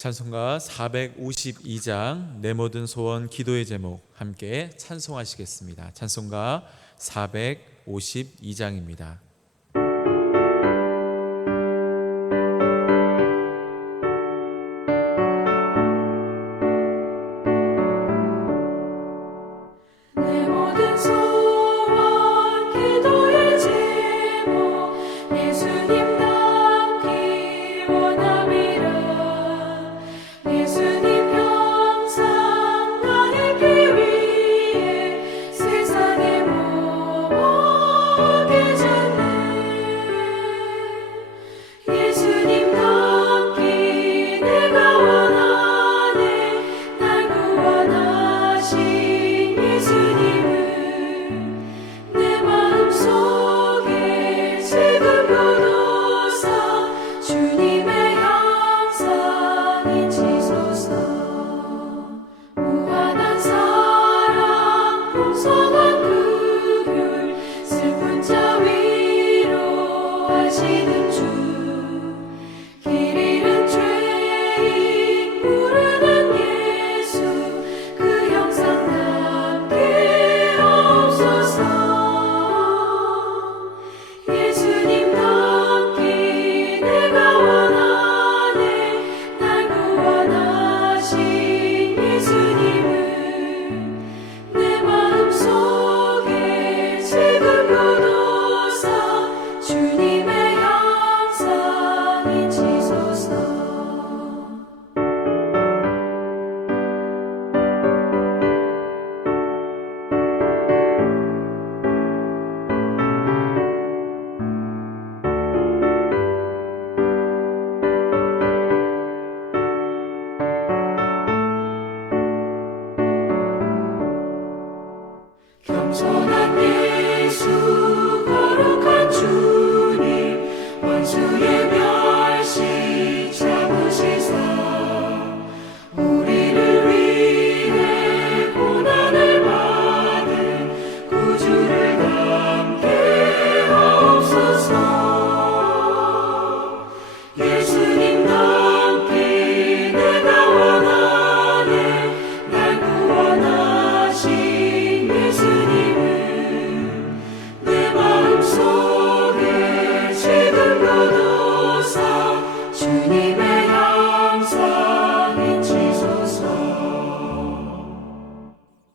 찬송가 452장 내 모든 소원 기도의 제목 함께 찬송하시겠습니다. 찬송가 452장입니다. 내 모든 소원 기도의 제목 예수님 닮기 원함이라. 예수님 형상 나에게 위해 세상의 모험하게 주네. 예수님 닮기 내가 원하네. 날 구원하신 예수님을 내 마음속에 지금 거두사 주님의 형상이시소서. 무한한 사랑 풍성한 긍휼 슬픈 자 위로하시는 주. 길 잃은 죄인 부르는 예수 그 형상 닮게 하옵소서. 예수님 닮기 내가 원하네. 날 구원하신 예수님을 내 마음속에 지금 거두사 주님의 형상이시소서. 겸손한 예수 거룩한 주님 원수의 멸시 참으시사 우리를 위해 고난을 받은 구주를 닮게 하옵소서. 예수님 닮기 내가 원하네. 날 구원하신 예수님을 내 마음속에 지금 거두사 주님의 형상이시소서.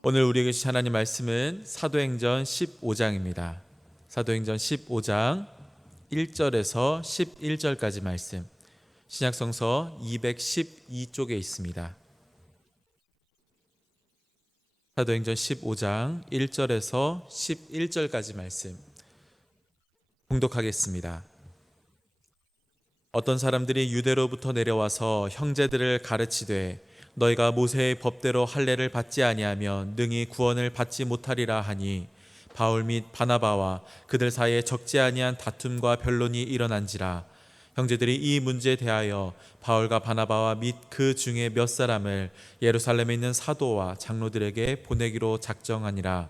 오늘 우리에게 주신 하나님 말씀은 사도행전 15장입니다. 사도행전 15장 1절에서 11절까지 말씀, 신약성서 212쪽에 있습니다. 사도행전 15장 1절에서 11절까지 말씀 봉독하겠습니다. 어떤 사람들이 유대로부터 내려와서 형제들을 가르치되 너희가 모세의 법대로 할례를 받지 아니하면 능히 구원을 받지 못하리라 하니 바울 및 바나바와 그들 사이에 적지 아니한 다툼과 변론이 일어난지라. 형제들이 이 문제에 대하여 바울과 바나바와 및 그 중에 몇 사람을 예루살렘에 있는 사도와 장로들에게 보내기로 작정하니라.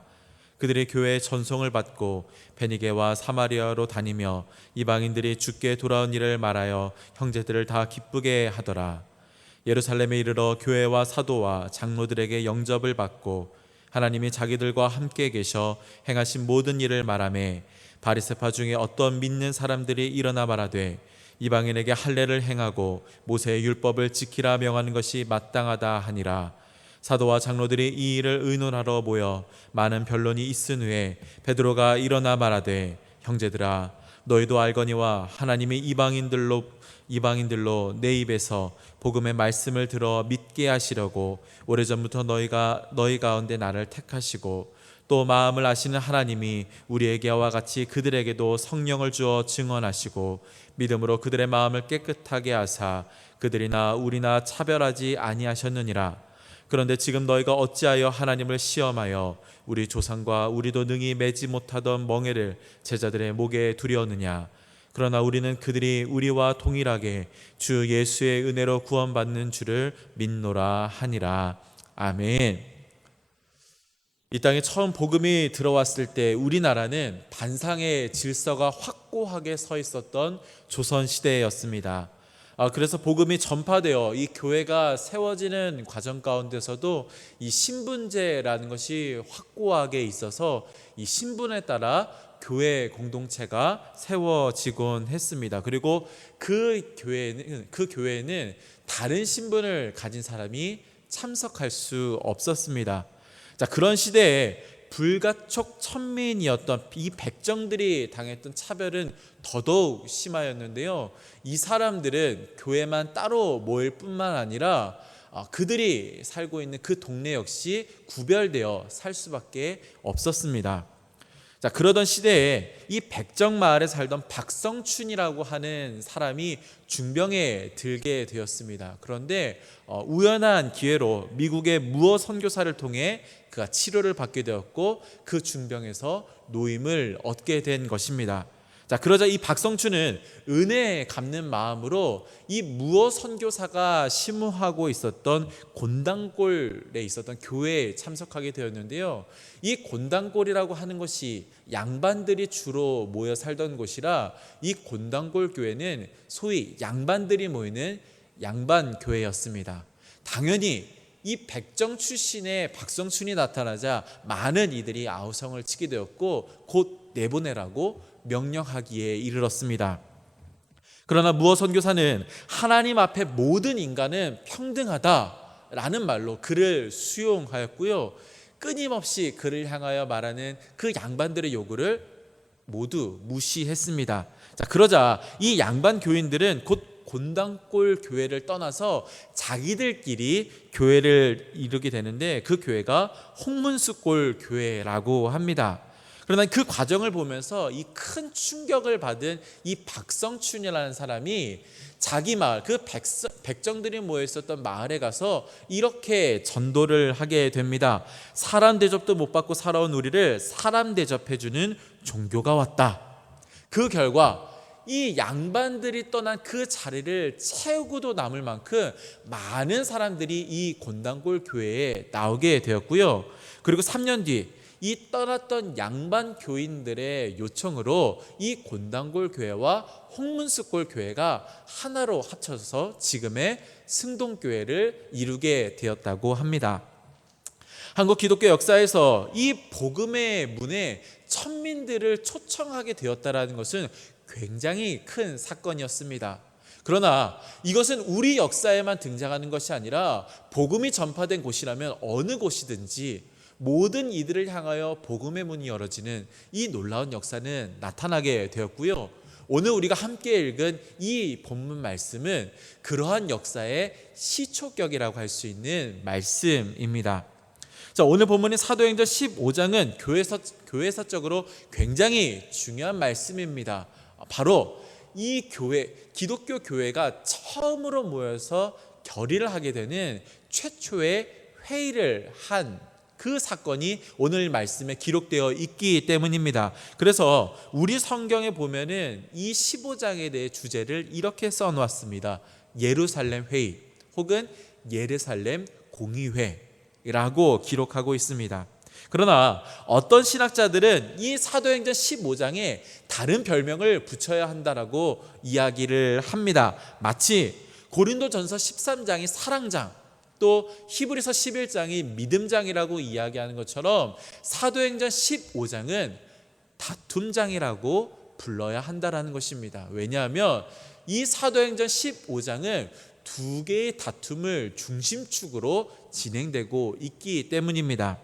그들이 교회에 전송을 받고 베니게와 사마리아로 다니며 이방인들이 주께 돌아온 일을 말하여 형제들을 다 기쁘게 하더라. 예루살렘에 이르러 교회와 사도와 장로들에게 영접을 받고 하나님이 자기들과 함께 계셔 행하신 모든 일을 말하매 바리새파 중에 어떤 믿는 사람들이 일어나 말하되 이방인에게 할례를 행하고 모세의 율법을 지키라 명하는 것이 마땅하다 하니라. 사도와 장로들이 이 일을 의논하러 모여 많은 변론이 있은 후에 베드로가 일어나 말하되 형제들아 너희도 알거니와 하나님이 이방인들로 내 입에서 복음의 말씀을 들어 믿게 하시려고 오래전부터 너희 가운데 나를 택하시고 또 마음을 아시는 하나님이 우리에게와 같이 그들에게도 성령을 주어 증언하시고 믿음으로 그들의 마음을 깨끗하게 하사 그들이나 우리나 차별하지 아니하셨느니라. 그런데 지금 너희가 어찌하여 하나님을 시험하여 우리 조상과 우리도 능히 매지 못하던 멍에를 제자들의 목에 두려느냐. 그러나 우리는 그들이 우리와 동일하게 주 예수의 은혜로 구원받는 줄을 믿노라 하니라. 아멘. 이 땅에 처음 복음이 들어왔을 때 우리나라는 반상의 질서가 확고하게 서 있었던 조선 시대였습니다. 그래서 복음이 전파되어 이 교회가 세워지는 과정 가운데서도 이 신분제라는 것이 확고하게 있어서 이 신분에 따라 교회 공동체가 세워지곤 했습니다. 그리고 그 교회에는 다른 신분을 가진 사람이 참석할 수 없었습니다. 자, 그런 시대에 불가촉 천민이었던 이 백정들이 당했던 차별은 더더욱 심하였는데요. 이 사람들은 교회만 따로 모일 뿐만 아니라 그들이 살고 있는 그 동네 역시 구별되어 살 수밖에 없었습니다. 자, 그러던 시대에 이 백정마을에 살던 박성춘이라고 하는 사람이 중병에 들게 되었습니다. 그런데 우연한 기회로 미국의 무어 선교사를 통해 그가 치료를 받게 되었고 그 중병에서 노임을 얻게 된 것입니다. 자, 그러자 이 박성춘은 은혜 갚는 마음으로 이 무어 선교사가 심우하고 있었던 곤당골에 있었던 교회에 참석하게 되었는데요. 이 곤당골이라고 하는 것이 양반들이 주로 모여 살던 곳이라 이 곤당골 교회는 소위 양반들이 모이는 양반 교회였습니다. 당연히 이 백정 출신의 박성춘이 나타나자 많은 이들이 아우성을 치게 되었고 곧 내보내라고 명령하기에 이르렀습니다. 그러나 무어 선교사는 하나님 앞에 모든 인간은 평등하다라는 말로 그를 수용하였고요. 끊임없이 그를 향하여 말하는 그 양반들의 요구를 모두 무시했습니다. 자, 그러자 이 양반 교인들은 곧 곤당골 교회를 떠나서 자기들끼리 교회를 이루게 되는데 그 교회가 홍문수골 교회라고 합니다. 그러나 그 과정을 보면서 이 큰 충격을 받은 이 박성춘이라는 사람이 자기 마을, 그 백정들이 모여 있었던 마을에 가서 이렇게 전도를 하게 됩니다. 사람 대접도 못 받고 살아온 우리를 사람 대접해주는 종교가 왔다. 그 결과 이 양반들이 떠난 그 자리를 채우고도 남을 만큼 많은 사람들이 이 곤당골 교회에 나오게 되었고요. 그리고 3년 뒤 이 떠났던 양반 교인들의 요청으로 이 곤당골 교회와 홍문수골 교회가 하나로 합쳐서 지금의 승동교회를 이루게 되었다고 합니다. 한국 기독교 역사에서 이 복음의 문에 천민들을 초청하게 되었다는 것은 굉장히 큰 사건이었습니다. 그러나 이것은 우리 역사에만 등장하는 것이 아니라 복음이 전파된 곳이라면 어느 곳이든지 모든 이들을 향하여 복음의 문이 열어지는 이 놀라운 역사는 나타나게 되었고요. 오늘 우리가 함께 읽은 이 본문 말씀은 그러한 역사의 시초격이라고 할 수 있는 말씀입니다. 자, 오늘 본문인 사도행전 15장은 교회사적으로 굉장히 중요한 말씀입니다. 바로 이 교회, 기독교 교회가 처음으로 모여서 결의를 하게 되는 최초의 회의를 한 그 사건이 오늘 말씀에 기록되어 있기 때문입니다. 그래서 우리 성경에 보면은 이 15장에 대해 주제를 이렇게 써놓았습니다. 예루살렘 회의 혹은 예루살렘 공의회라고 기록하고 있습니다. 그러나 어떤 신학자들은 이 사도행전 15장에 다른 별명을 붙여야 한다라고 이야기를 합니다. 마치 고린도전서 13장이 사랑장, 또 히브리서 11장이 믿음장이라고 이야기하는 것처럼 사도행전 15장은 다툼장이라고 불러야 한다라는 것입니다. 왜냐하면 이 사도행전 15장은 두 개의 다툼을 중심축으로 진행되고 있기 때문입니다.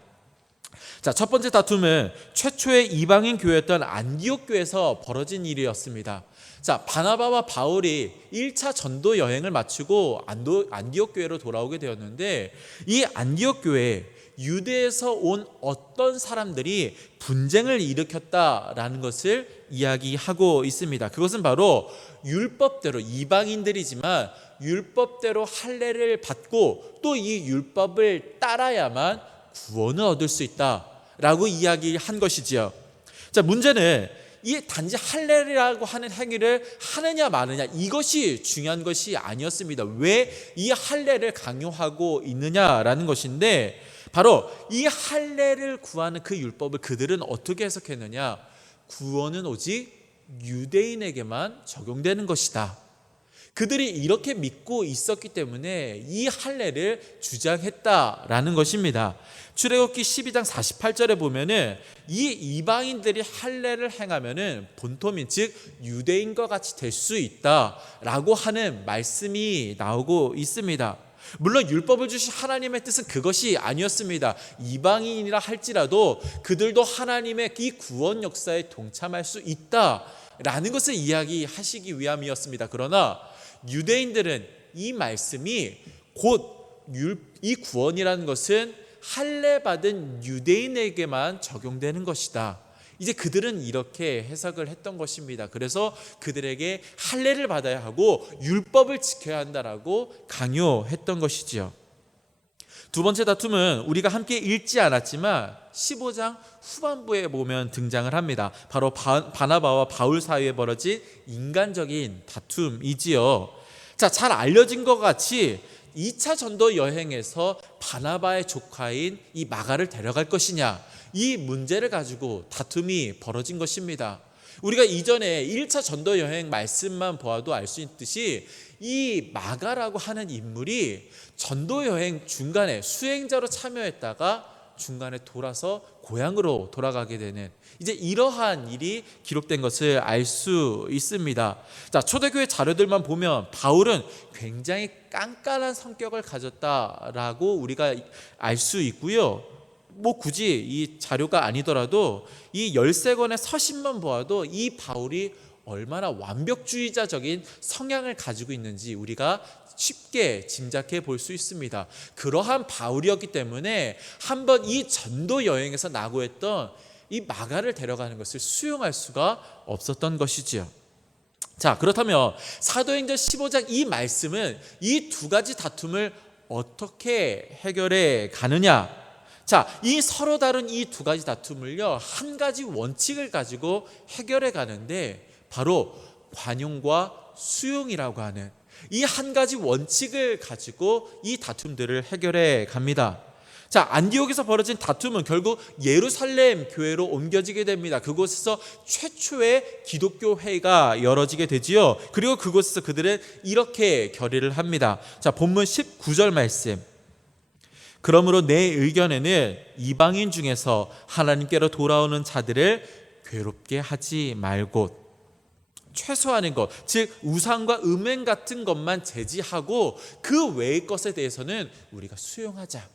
자, 첫 번째 다툼은 최초의 이방인 교회였던 안디옥 교회에서 벌어진 일이었습니다. 자, 바나바와 바울이 1차 전도 여행을 마치고 안디옥 교회로 돌아오게 되었는데 이 안디옥 교회에 유대에서 온 어떤 사람들이 분쟁을 일으켰다라는 것을 이야기하고 있습니다. 그것은 바로 율법대로, 이방인들이지만 율법대로 할례를 받고 또 이 율법을 따라야만 구원을 얻을 수 있다라고 이야기한 것이지요. 자, 문제는 이 단지 할례라고 하는 행위를 하느냐 마느냐 이것이 중요한 것이 아니었습니다. 왜 이 할례를 강요하고 있느냐라는 것인데 바로 이 할례를 구하는 그 율법을 그들은 어떻게 해석했느냐? 구원은 오직 유대인에게만 적용되는 것이다. 그들이 이렇게 믿고 있었기 때문에 이 할례를 주장했다라는 것입니다. 출애굽기 12장 48절에 보면은 이 이방인들이 할례를 행하면은 본토민 즉 유대인과 같이 될 수 있다라고 하는 말씀이 나오고 있습니다. 물론 율법을 주신 하나님의 뜻은 그것이 아니었습니다. 이방인이라 할지라도 그들도 하나님의 이 구원 역사에 동참할 수 있다라는 것을 이야기하시기 위함이었습니다. 그러나 유대인들은 이 말씀이 곧 이 구원이라는 것은 할례 받은 유대인에게만 적용되는 것이다. 이제 그들은 이렇게 해석을 했던 것입니다. 그래서 그들에게 할례를 받아야 하고 율법을 지켜야 한다라고 강요했던 것이지요. 두 번째 다툼은 우리가 함께 읽지 않았지만 15장 후반부에 보면 등장을 합니다. 바로 바나바와 바울 사이에 벌어진 인간적인 다툼이지요. 자, 잘 알려진 것 같이 2차 전도 여행에서 바나바의 조카인 이 마가를 데려갈 것이냐, 이 문제를 가지고 다툼이 벌어진 것입니다. 우리가 이전에 1차 전도 여행 말씀만 보아도 알 수 있듯이 이 마가라고 하는 인물이 전도 여행 중간에 수행자로 참여했다가 중간에 돌아서 고향으로 돌아가게 되는 이제 이러한 일이 기록된 것을 알 수 있습니다. 자, 초대교회 자료들만 보면 바울은 굉장히 깐깐한 성격을 가졌다라고 우리가 알 수 있고요. 뭐 굳이 이 자료가 아니더라도 이 13권의 서신만 보아도 이 바울이 얼마나 완벽주의자적인 성향을 가지고 있는지 우리가 쉽게 짐작해 볼 수 있습니다. 그러한 바울이었기 때문에 한번 이 전도 여행에서 낙오했던 이 마가를 데려가는 것을 수용할 수가 없었던 것이지요. 자, 그렇다면 사도행전 15장 이 말씀은 이 두 가지 다툼을 어떻게 해결해 가느냐? 자, 이 서로 다른 이 두 가지 다툼을요, 한 가지 원칙을 가지고 해결해 가는데 바로 관용과 수용이라고 하는 이 한 가지 원칙을 가지고 이 다툼들을 해결해 갑니다. 자, 안디옥에서 벌어진 다툼은 결국 예루살렘 교회로 옮겨지게 됩니다. 그곳에서 최초의 기독교 회의가 열어지게 되지요. 그리고 그곳에서 그들은 이렇게 결의를 합니다. 자, 본문 19절 말씀. 그러므로 내 의견에는 이방인 중에서 하나님께로 돌아오는 자들을 괴롭게 하지 말고 최소한의 것, 즉 우상과 음행 같은 것만 제지하고 그 외의 것에 대해서는 우리가 수용하자,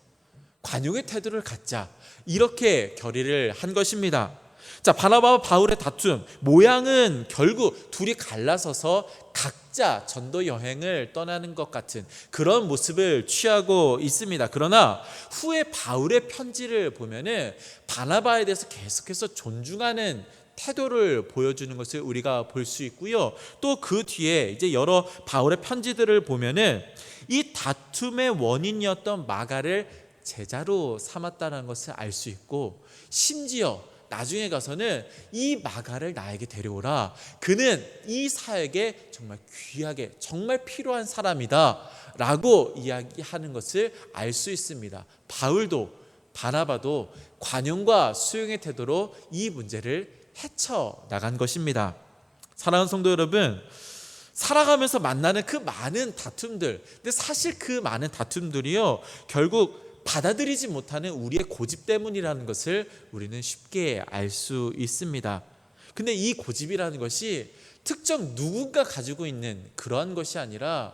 관용의 태도를 갖자, 이렇게 결의를 한 것입니다. 자, 바나바와 바울의 다툼 모양은 결국 둘이 갈라서서 각자 전도 여행을 떠나는 것 같은 그런 모습을 취하고 있습니다. 그러나 후에 바울의 편지를 보면은 바나바에 대해서 계속해서 존중하는 태도를 보여주는 것을 우리가 볼 수 있고요. 또 그 뒤에 이제 여러 바울의 편지들을 보면은 이 다툼의 원인이었던 마가를 제자로 삼았다는 것을 알 수 있고, 심지어 나중에 가서는 이 마가를 나에게 데려오라, 그는 이 사역에 정말 귀하게 정말 필요한 사람이다 라고 이야기하는 것을 알 수 있습니다. 바울도 바나바도 관용과 수용의 태도로 이 문제를 헤쳐나간 것입니다. 사랑하는 성도 여러분, 살아가면서 만나는 그 많은 다툼들, 근데 사실 그 많은 다툼들이요, 결국 받아들이지 못하는 우리의 고집 때문이라는 것을 우리는 쉽게 알 수 있습니다. 근데 이 고집이라는 것이 특정 누군가 가지고 있는 그러한 것이 아니라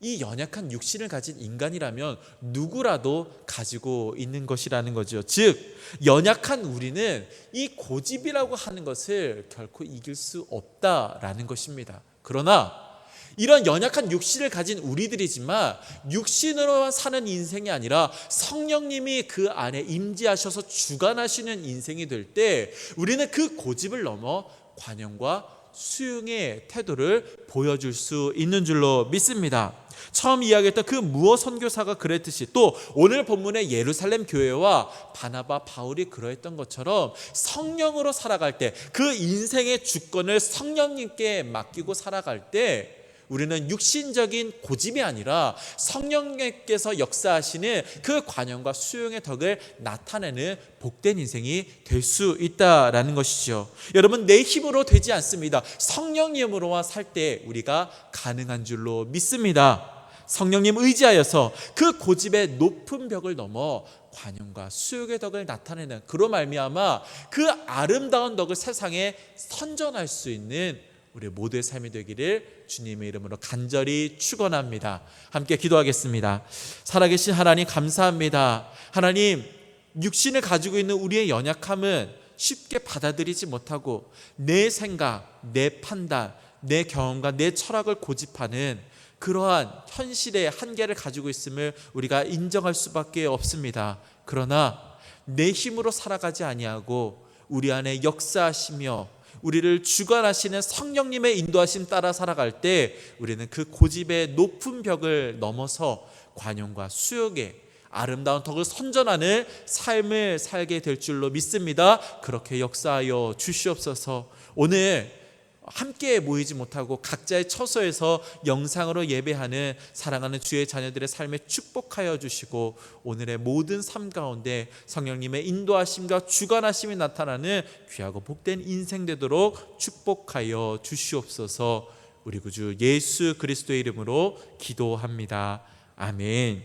이 연약한 육신을 가진 인간이라면 누구라도 가지고 있는 것이라는 거죠. 즉 연약한 우리는 이 고집이라고 하는 것을 결코 이길 수 없다라는 것입니다. 그러나 이런 연약한 육신을 가진 우리들이지만 육신으로만 사는 인생이 아니라 성령님이 그 안에 임재하셔서 주관하시는 인생이 될 때 우리는 그 고집을 넘어 관용과 수용의 태도를 보여줄 수 있는 줄로 믿습니다. 처음 이야기했던 그 무어 선교사가 그랬듯이 또 오늘 본문의 예루살렘 교회와 바나바 바울이 그러했던 것처럼 성령으로 살아갈 때 그 인생의 주권을 성령님께 맡기고 살아갈 때 우리는 육신적인 고집이 아니라 성령님께서 역사하시는 그 관용과 수용의 덕을 나타내는 복된 인생이 될 수 있다라는 것이죠. 여러분, 내 힘으로 되지 않습니다. 성령님으로만 살 때 우리가 가능한 줄로 믿습니다. 성령님 의지하여서 그 고집의 높은 벽을 넘어 관용과 수욕의 덕을 나타내는, 그로 말미암아 그 아름다운 덕을 세상에 선전할 수 있는 우리 모두의 삶이 되기를 주님의 이름으로 간절히 축원합니다. 함께 기도하겠습니다. 살아계신 하나님, 감사합니다. 하나님, 육신을 가지고 있는 우리의 연약함은 쉽게 받아들이지 못하고 내 생각, 내 판단, 내 경험과 내 철학을 고집하는 그러한 현실의 한계를 가지고 있음을 우리가 인정할 수밖에 없습니다. 그러나 내 힘으로 살아가지 아니하고 우리 안에 역사하시며 우리를 주관하시는 성령님의 인도하심 따라 살아갈 때 우리는 그 고집의 높은 벽을 넘어서 관용과 수욕의 아름다운 덕을 선전하는 삶을 살게 될 줄로 믿습니다. 그렇게 역사하여 주시옵소서. 오늘 함께 모이지 못하고 각자의 처소에서 영상으로 예배하는 사랑하는 주의 자녀들의 삶에 축복하여 주시고 오늘의 모든 삶 가운데 성령님의 인도하심과 주관하심이 나타나는 귀하고 복된 인생 되도록 축복하여 주시옵소서. 우리 구주 예수 그리스도의 이름으로 기도합니다. 아멘.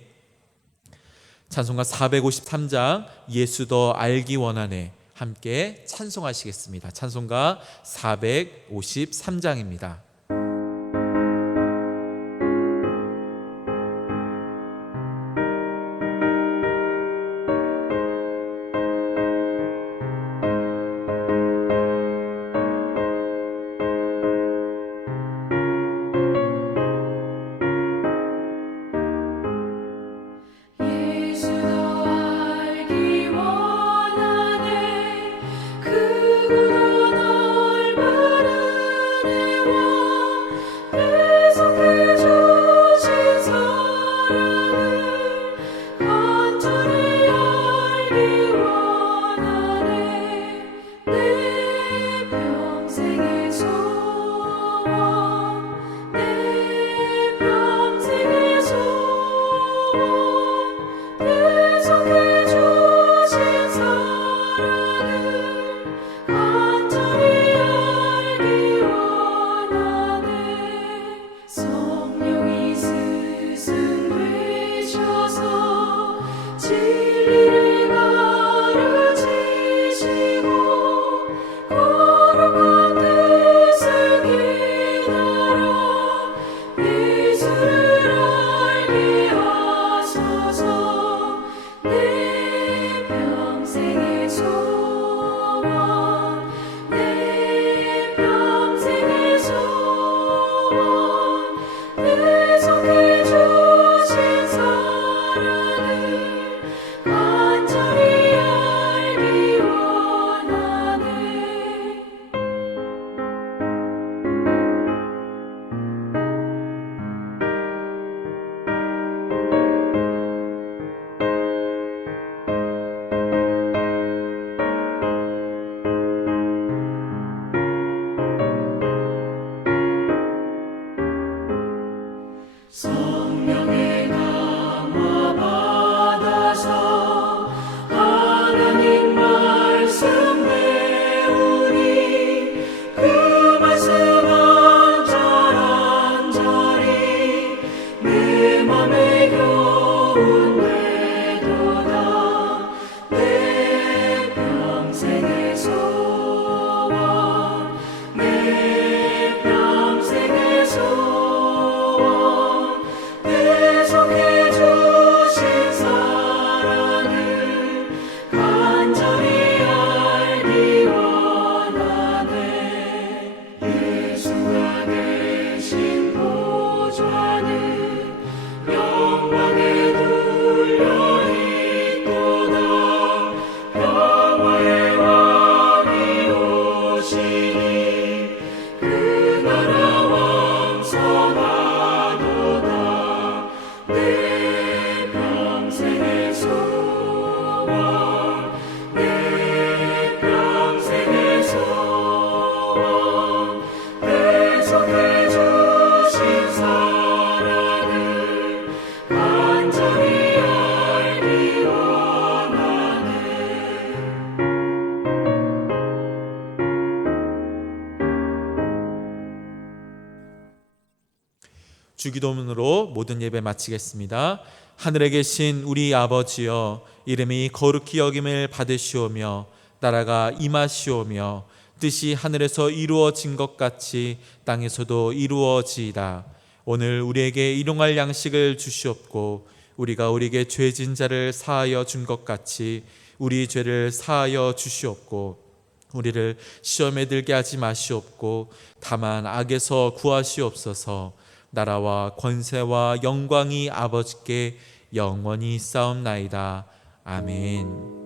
찬송가 453장 예수 더 알기 원하네 함께 찬송하시겠습니다. 찬송가 453장입니다. 주기도문으로 모든 예배 마치겠습니다. 하늘에 계신 우리 아버지여, 이름이 거룩히 여김을 받으시오며 나라가 임하시오며 뜻이 하늘에서 이루어진 것 같이 땅에서도 이루어지이다. 오늘 우리에게 일용할 양식을 주시옵고 우리가 우리에게 죄진 자를 사하여 준 것 같이 우리 죄를 사하여 주시옵고 우리를 시험에 들게 하지 마시옵고 다만 악에서 구하시옵소서. 나라와 권세와 영광이 아버지께 영원히 싸움나이다. 아멘.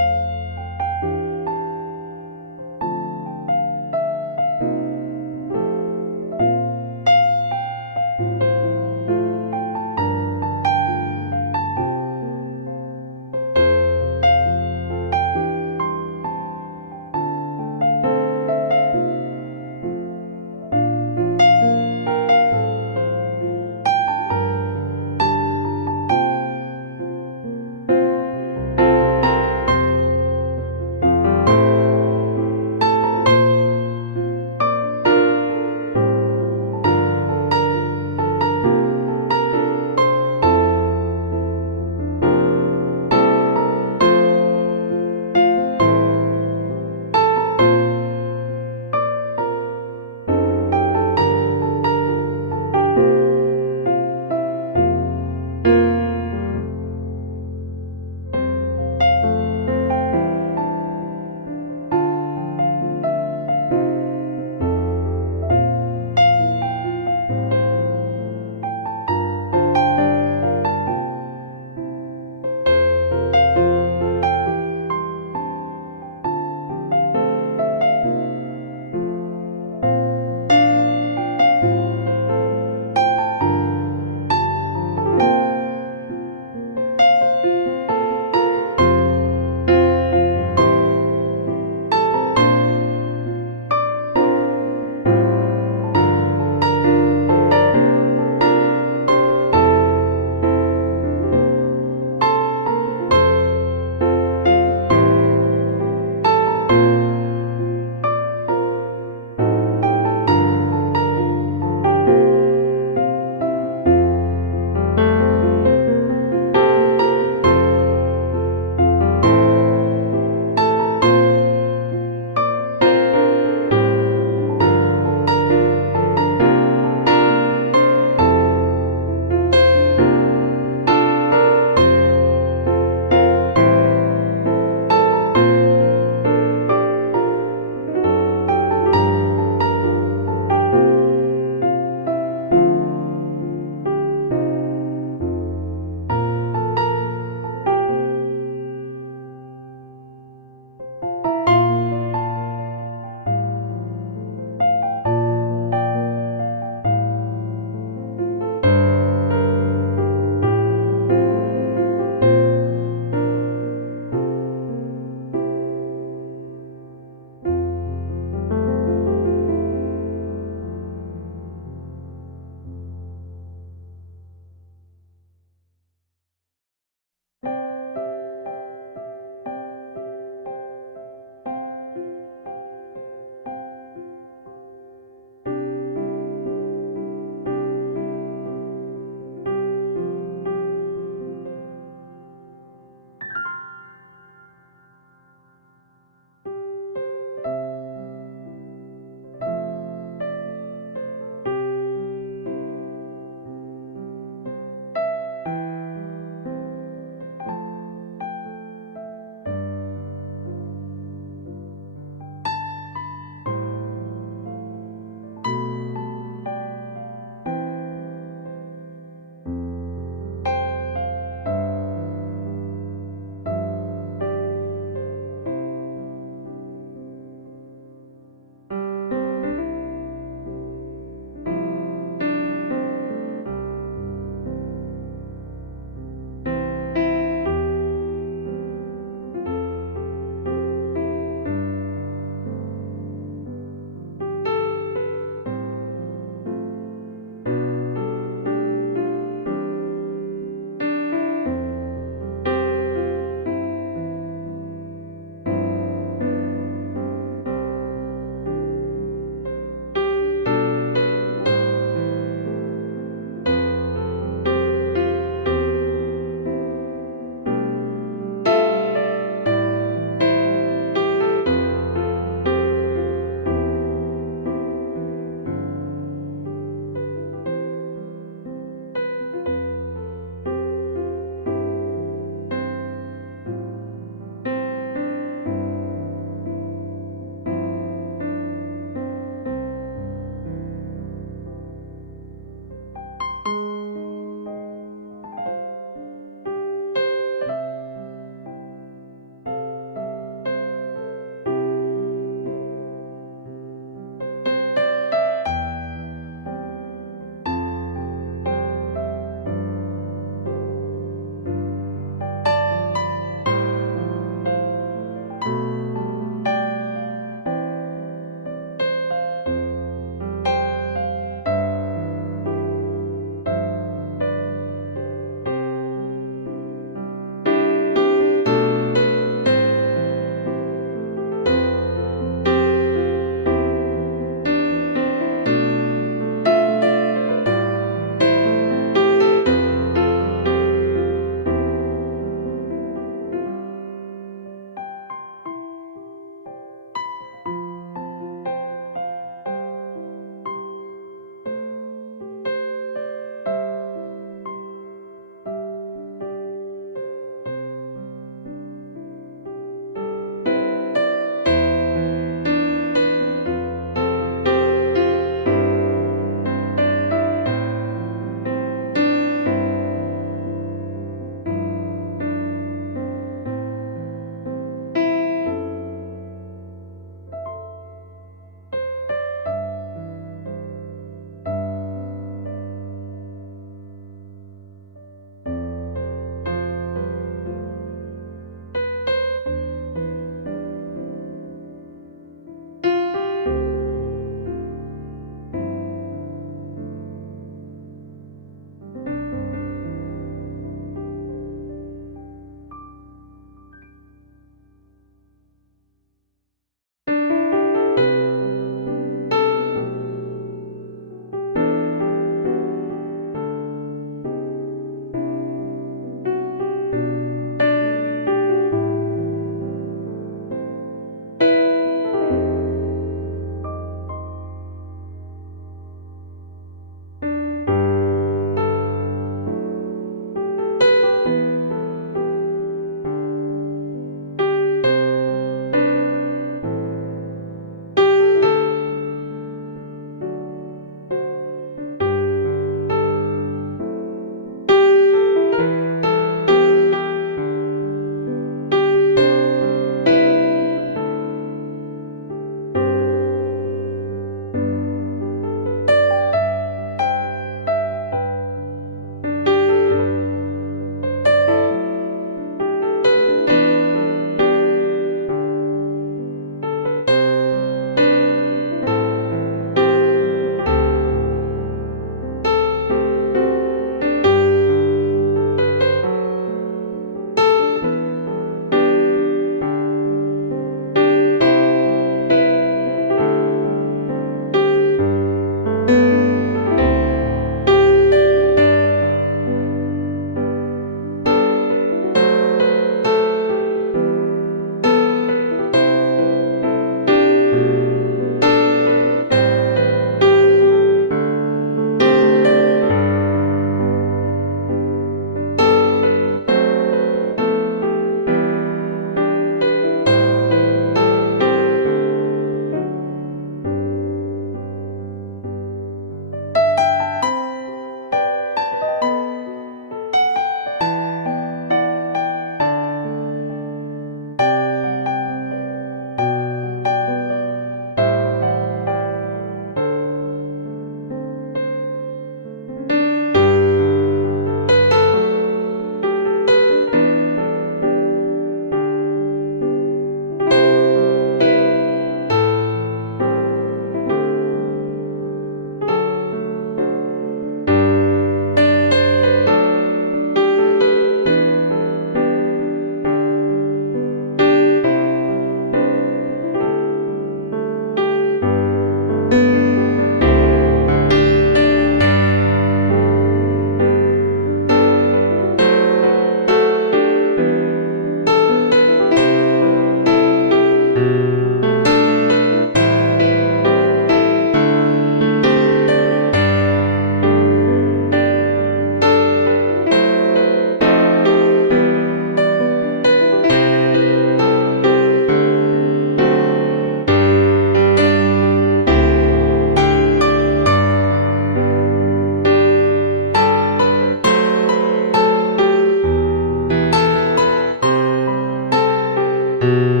주님